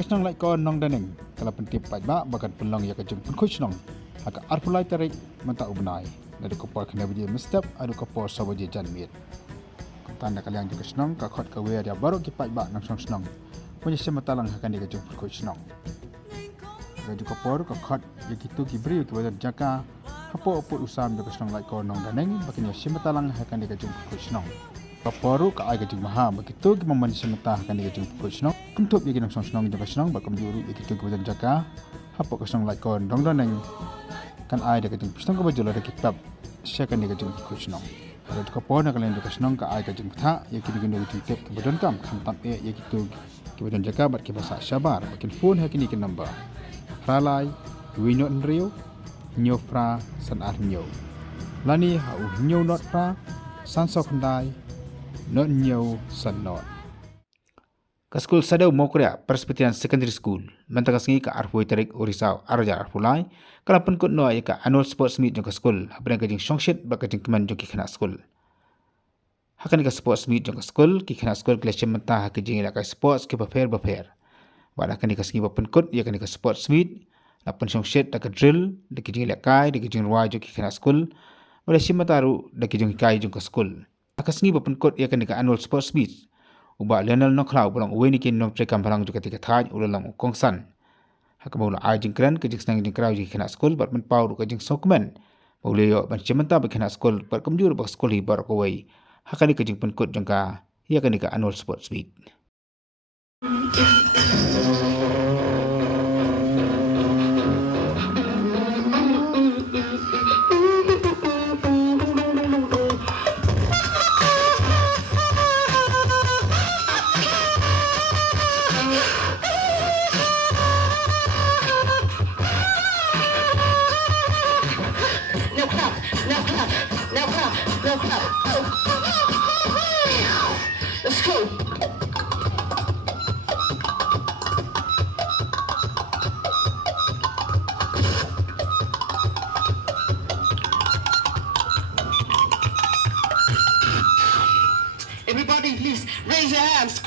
Kasnong like ko nong daning kalau pentip pajba bagan pelong ya kajung pun kuchnong haka arpulai tarik menta ubnai dari kopor kena biji mestep adu kopor sawaje janmir tanda kalian juga senong ka khot ka we dia baru ki pajba nang senong punya sematalang akan dia kajung pun kuchnong gaju kopor ka khot ya kitu ki bri ki badan jaka hapo oput usam juga senong like ko nong daning bakinya sematalang akan dia kajung pun kuchnong Kaporu ka ay kajing maha begitu ki memani semata akan di kajing kuchnong kuntup ye kinong sonong jaga senong bakam juru ye kitu kebadan jaka hapo ka senong like kon dong doneng kan ay de kajing senong ka bajula de kitap syakan di kajing kuchnong ada kapor na kalen ka senong ka ay kajing tha ye kini kini kajing tep kebadan kam khantam ye kitu kebadan jaka bat ki bahasa syabar bakin phone hakini ki number ralai winot nrio nyofra san arnyo lani ha nyo not pra san sok ndai not new san not. Ka school sadau mokrea Presbyterian Secondary School mentaka sengi ka arpoi tarik orisau arja arpulai kala pun kut no ka annual sports meet jong ka school habran ka jing songshit ba ka jing keman jong ki khana school hakan ka sports meet jong ka school ki khana school klesem menta ha ki jing ka sports ki ba fair wala kan ka sengi ba pun kut ya kan ka sports meet la pun songshit da ka drill da ki jing Lehkai da ki jing Tyrwa jong ki khana school wala simataru da ki jong kai jong ka school Akasengi bapun kot ia kan ka annual sports meet uba Lionel noklau pulang uwe ni kin nok trekam palang juga tika thaj ulang kongsan hakabula ajing kran ke jing snang jing krau ji khana school bat men pau ka jing sokmen bole yo ban chementa ba khana school par kamjur ba school hi bar ko wei hakani ka jing pun kot jangka ia kan ka annual sports meet Let's go. Everybody, please raise your hands.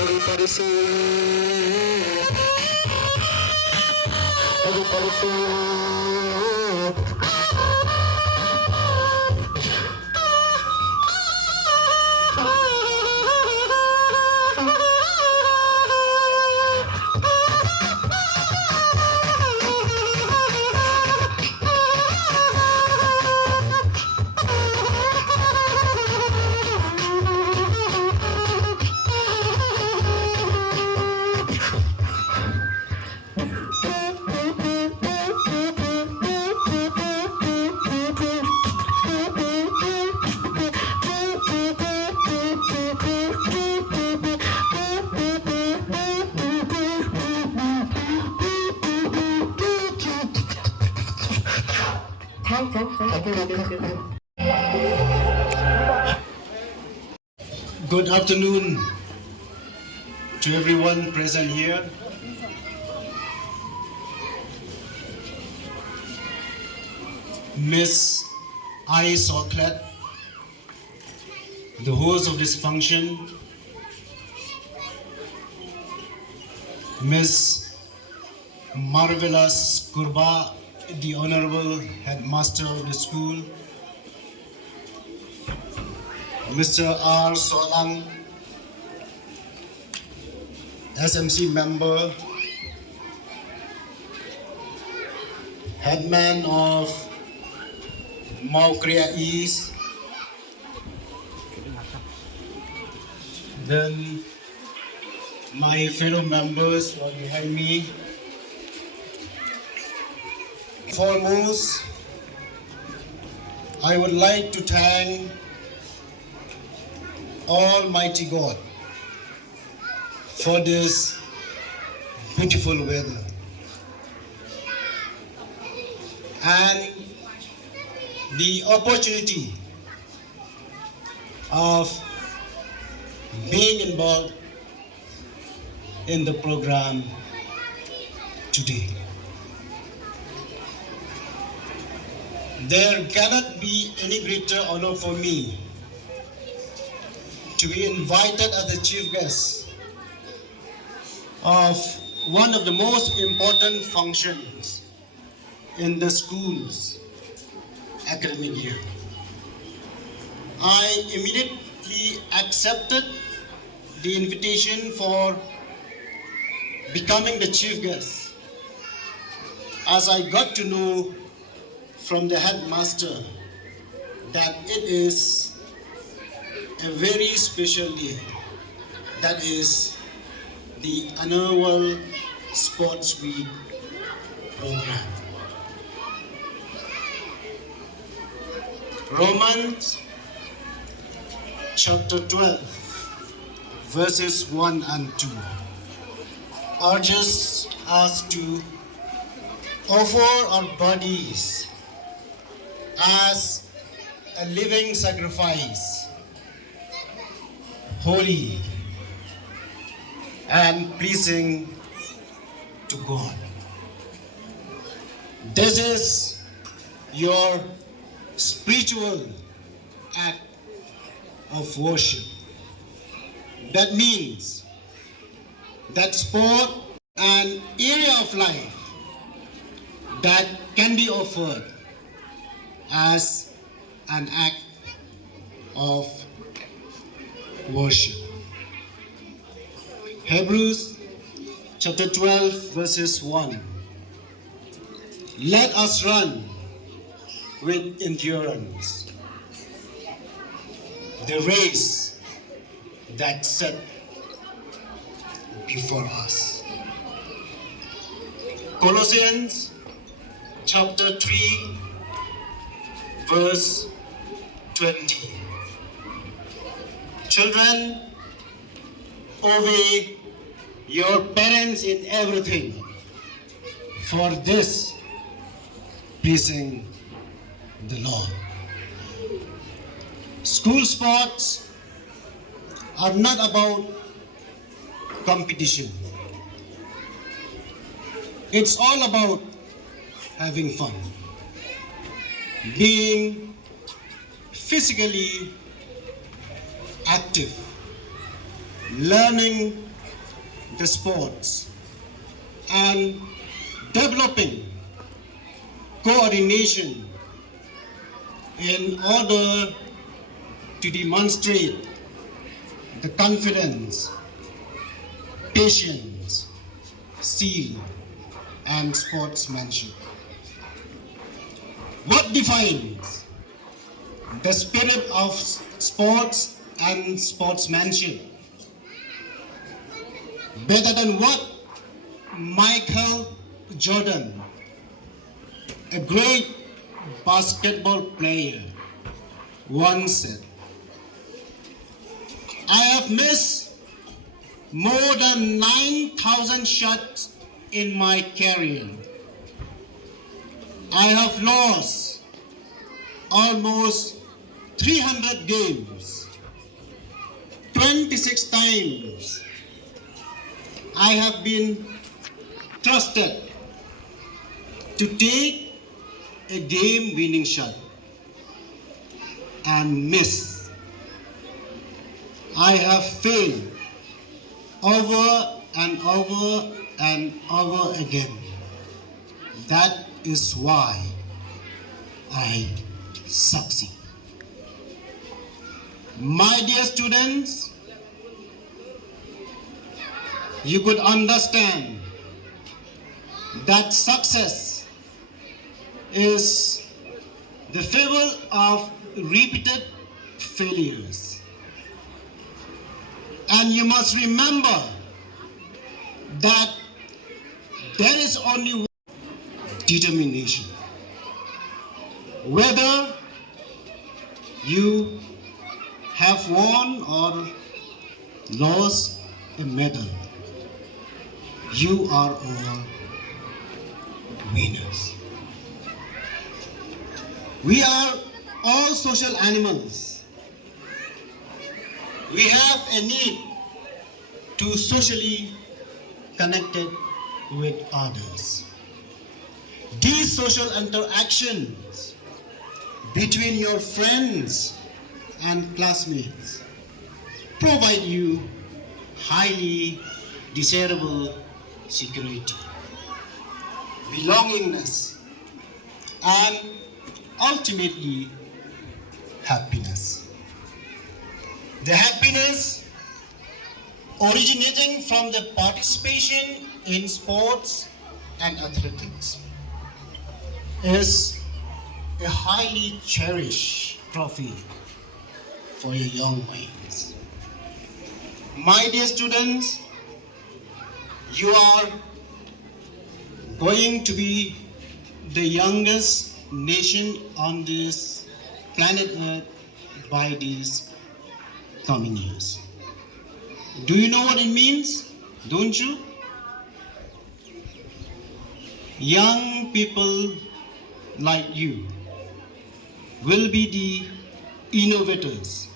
Everybody sing. Everybody sing. Good afternoon to everyone present here. Miss I. Soklet, the host of this function, Miss Marvelous Kurba, the Honorable Headmaster of the school, Mr. R. Solang, SMC member, headman of Maukria East, then my fellow members who are behind me. Foremost, I would like to thank Almighty God for this beautiful weather and the opportunity of being involved in the program today. There cannot be any greater honor for me to be invited as the chief guest of one of the most important functions in the school's academic year. I immediately accepted the invitation for becoming the chief guest, as I got to know from the headmaster that it is a very special day. That is the annual Sports Week program. Romans chapter 12, verses 1 and 2 urges us to offer our bodies as a living sacrifice, holy and pleasing to God. This is your spiritual act of worship. That means that sport an area of life that can be offered as an act of worship. Hebrews chapter 12 verses 1. Let us run with endurance the race that's set before us. Colossians chapter 3 verse 20. Children, obey your parents in everything, for this pleasing the Lord. School sports are not about competition. It's all about having fun, being physically active, learning the sports, and developing coordination in order to demonstrate the confidence, patience, zeal, and sportsmanship. What defines the spirit of sports and sportsmanship better than what Michael Jordan, a great basketball player, once said? I have missed more than 9,000 shots in my career. I have lost almost 300 games. 26 times I have been trusted to take a game-winning shot and miss. I have failed over and over and over again. That is why I succeed. My dear students, you could understand that success is the fable of repeated failures. And you must remember that there is only one determination. Whether you have won or lost a medal, you are all winners. We are all social animals. We have a need to socially connect with others. These social interactions between your friends and classmates provide you highly desirable security, belongingness, and ultimately happiness. The happiness originating from the participation in sports and athletics is a highly cherished trophy for your young minds. My dear students, you are going to be the youngest nation on this planet Earth by these coming years. Do you know what it means? Don't you? Young people like you will be the innovators,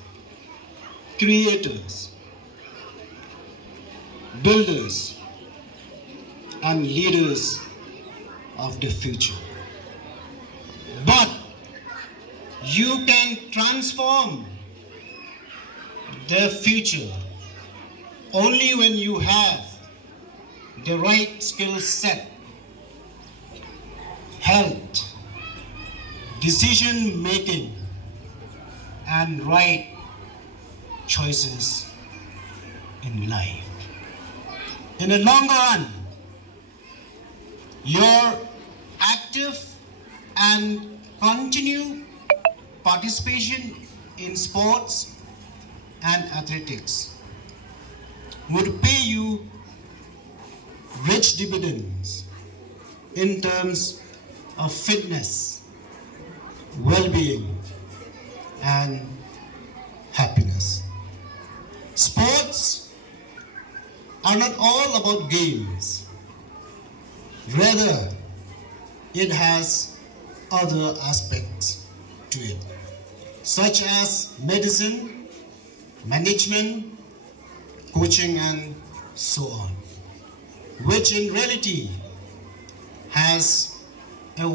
creators, builders, and leaders of the future. But you can transform the future only when you have the right skill set, health, decision making, and right choices in life. In the long run, your active and continued participation in sports and athletics would pay you rich dividends in terms of fitness, well-being, and happiness. Sports are not all about games. Rather, it has other aspects to it, such as medicine, management, coaching, and so on, which in reality has a